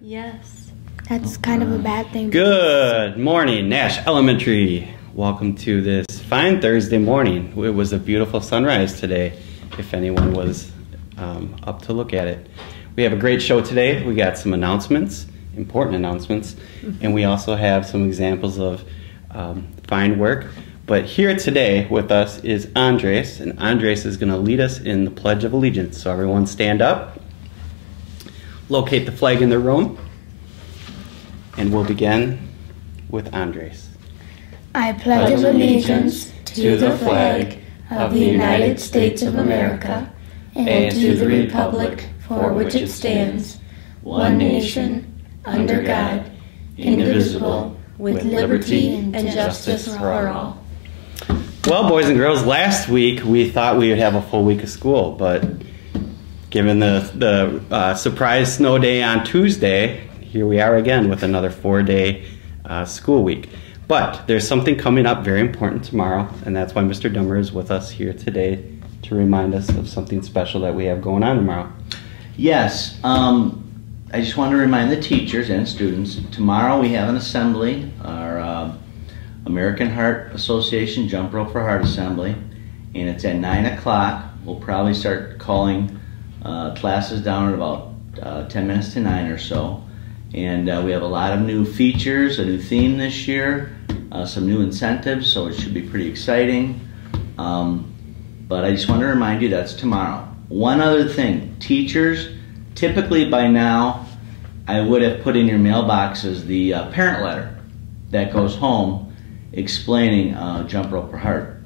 Yes. That's kind of a bad thing. Good morning, Nash Elementary. Welcome to this fine Thursday morning. It was a beautiful sunrise today, if anyone was up to look at it. We have a great show today. We got some announcements, important announcements, and we also have some examples of fine work. But here today with us is Andres, and Andres is going to lead us in the Pledge of Allegiance. So everyone stand up, locate the flag in the room, and we'll begin with Andres. I pledge allegiance to the flag of the United States of America and to the republic for which it stands, one nation, under God, indivisible, with liberty and justice for all. Well, boys and girls, last week we thought we would have a full week of school, but given the surprise snow day on Tuesday, here we are again with another 4-day school week. But there's something coming up very important tomorrow, and that's why Mr. Dummer is with us here today to remind us of something special that we have going on tomorrow. Yes, I just want to remind the teachers and students, tomorrow we have an assembly, our American Heart Association Jump Rope for Heart Assembly, and it's at 9 o'clock. We'll probably start calling classes down at about 10 minutes to 9 or so. And we have a lot of new features, a new theme this year, some new incentives, so it should be pretty exciting. But I just want to remind you that's tomorrow. One other thing, teachers, typically by now, I would have put in your mailboxes the parent letter that goes home explaining Jump Rope for Heart.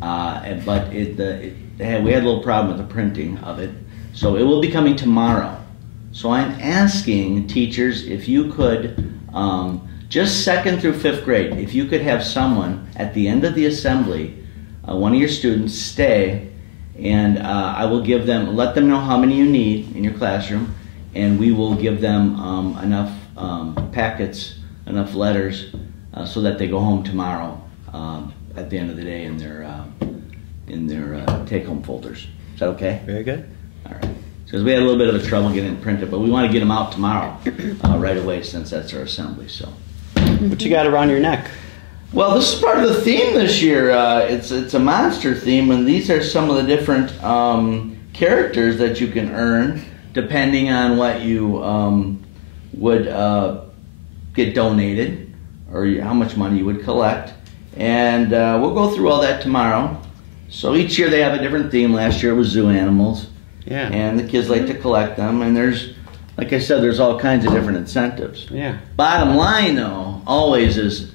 But we had a little problem with the printing of it, so it will be coming tomorrow. So I'm asking teachers if you could, just 2nd through 5th grade, if you could have someone at the end of the assembly, one of your students, stay, and I will give them, let them know how many you need in your classroom, and we will give them enough packets, enough letters, so that they go home tomorrow at the end of the day in their take-home folders. Is that okay? Very good. All right. Because we had a little bit of a trouble getting it printed, but we want to get them out tomorrow right away since that's our assembly. So, what you got around your neck? Well, this is part of the theme this year. It's a monster theme, and these are some of the different characters that you can earn depending on what you would get donated or how much money you would collect. And we'll go through all that tomorrow. So each year they have a different theme. Last year it was zoo animals. Yeah. And the kids like to collect them, and there's, like I said, there's all kinds of different incentives. Yeah. Bottom line, though, always is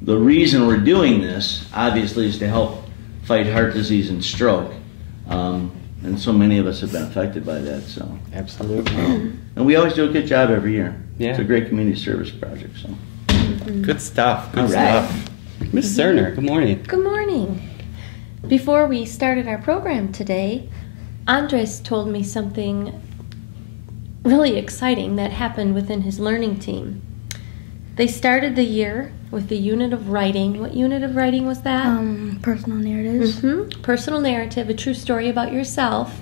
the reason we're doing this, obviously, is to help fight heart disease and stroke. And so many of us have been affected by that. So Absolutely. And we always do a good job every year. Yeah. It's a great community service project. So Good stuff. Good All right. stuff. Miss Cerner, good morning. Good morning. Before we started our program today, Andres told me something really exciting that happened within his learning team. They started the year with the unit of writing. What unit of writing was that? Personal narratives. Personal narrative, a true story about yourself.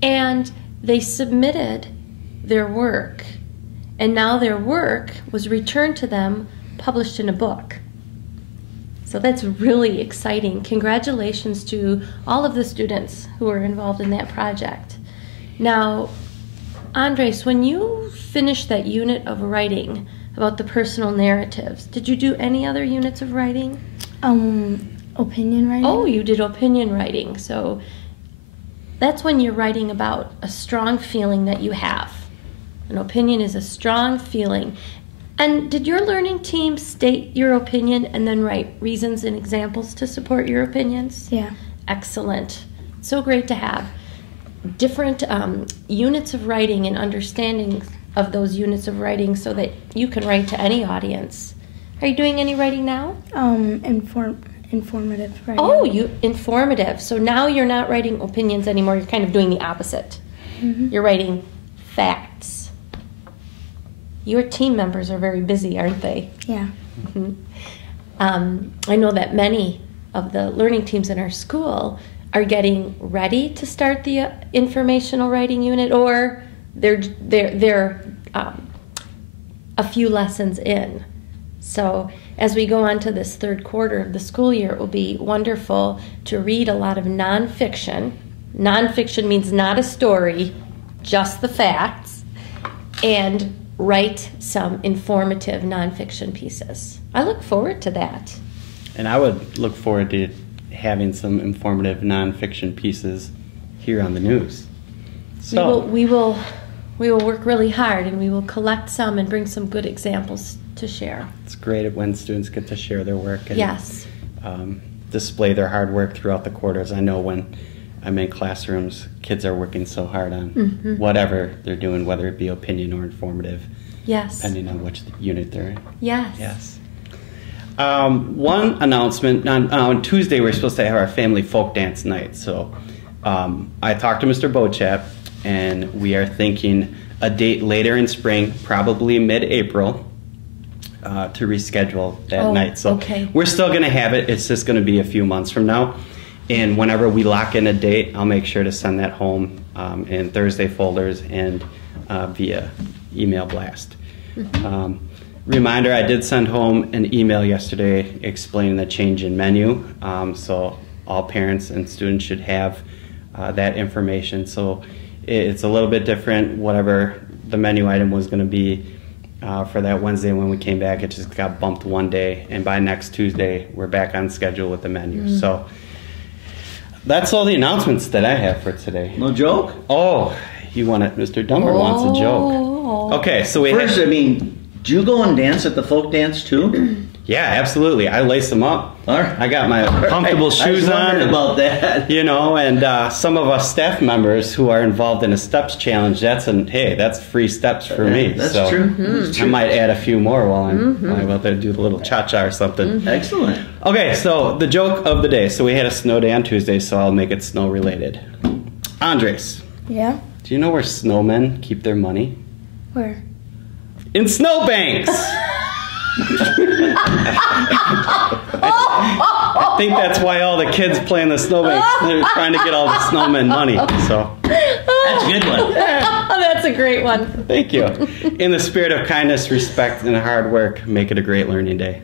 And they submitted their work. And now their work was returned to them, published in a book. So that's really exciting. Congratulations to all of the students who were involved in that project. Now, Andres, when you finished that unit of writing about the personal narratives, did you do any other units of writing? Opinion writing. Oh, you did opinion writing. So that's when you're writing about a strong feeling that you have. An opinion is a strong feeling. And did your learning team state your opinion and then write reasons and examples to support your opinions? Yeah. Excellent. So great to have different units of writing and understanding of those units of writing so that you can write to any audience. Are you doing any writing now? Informative writing. Oh, informative. So now you're not writing opinions anymore. You're kind of doing the opposite. You're writing facts. Your team members are very busy, aren't they? Yeah. I know that many of the learning teams in our school are getting ready to start the informational writing unit, or they're a few lessons in. So as we go on to this third quarter of the school year, it will be wonderful to read a lot of nonfiction. Nonfiction means not a story, just the facts, and write some informative nonfiction pieces. I look forward to that. And I would look forward to having some informative nonfiction pieces here on the news. So We will work really hard, and we will collect some and bring some good examples to share. it's great when students get to share their work and Yes. display their hard work throughout the quarters. I know when I'm in classrooms, kids are working so hard on whatever they're doing, whether it be opinion or informative, Yes. depending on which unit they're in. Yes. Yes. One announcement, on Tuesday we're supposed to have our family folk dance night. So I talked to Mr. Bochap, and we are thinking a date later in spring, probably mid-April, to reschedule that night. So okay. we're still going to have it. It's just going to be a few months from now. And whenever we lock in a date, I'll make sure to send that home in Thursday folders and via email blast. Reminder, I did send home an email yesterday explaining the change in menu. So all parents and students should have that information. So it's a little bit different. Whatever the menu item was going to be for that Wednesday when we came back, it just got bumped one day. And by next Tuesday, we're back on schedule with the menu. So that's all the announcements that I have for today. No joke? Oh, you want it? Mr. Dumber wants a joke. Okay, so we First, I mean, do you go and dance at the folk dance too? Yeah, absolutely. I lace them up. All right. I got my comfortable shoes I was on. wondering about that. You know, and some of us staff members who are involved in a steps challenge, that's free steps for me. That's so true. That's I true. might add a few more while I'm out there do the little cha-cha or something. Excellent. Okay, so the joke of the day. So we had a snow day on Tuesday, so I'll make it snow related. Andres, Yeah? do you know where snowmen keep their money? Where? In snowbanks! I think that's why all the kids play in the snowbanks. They're trying to get all the snowmen money. So That's a good one. Oh, that's a great one. thank you. In the spirit of kindness, respect, and hard work, make it a great learning day.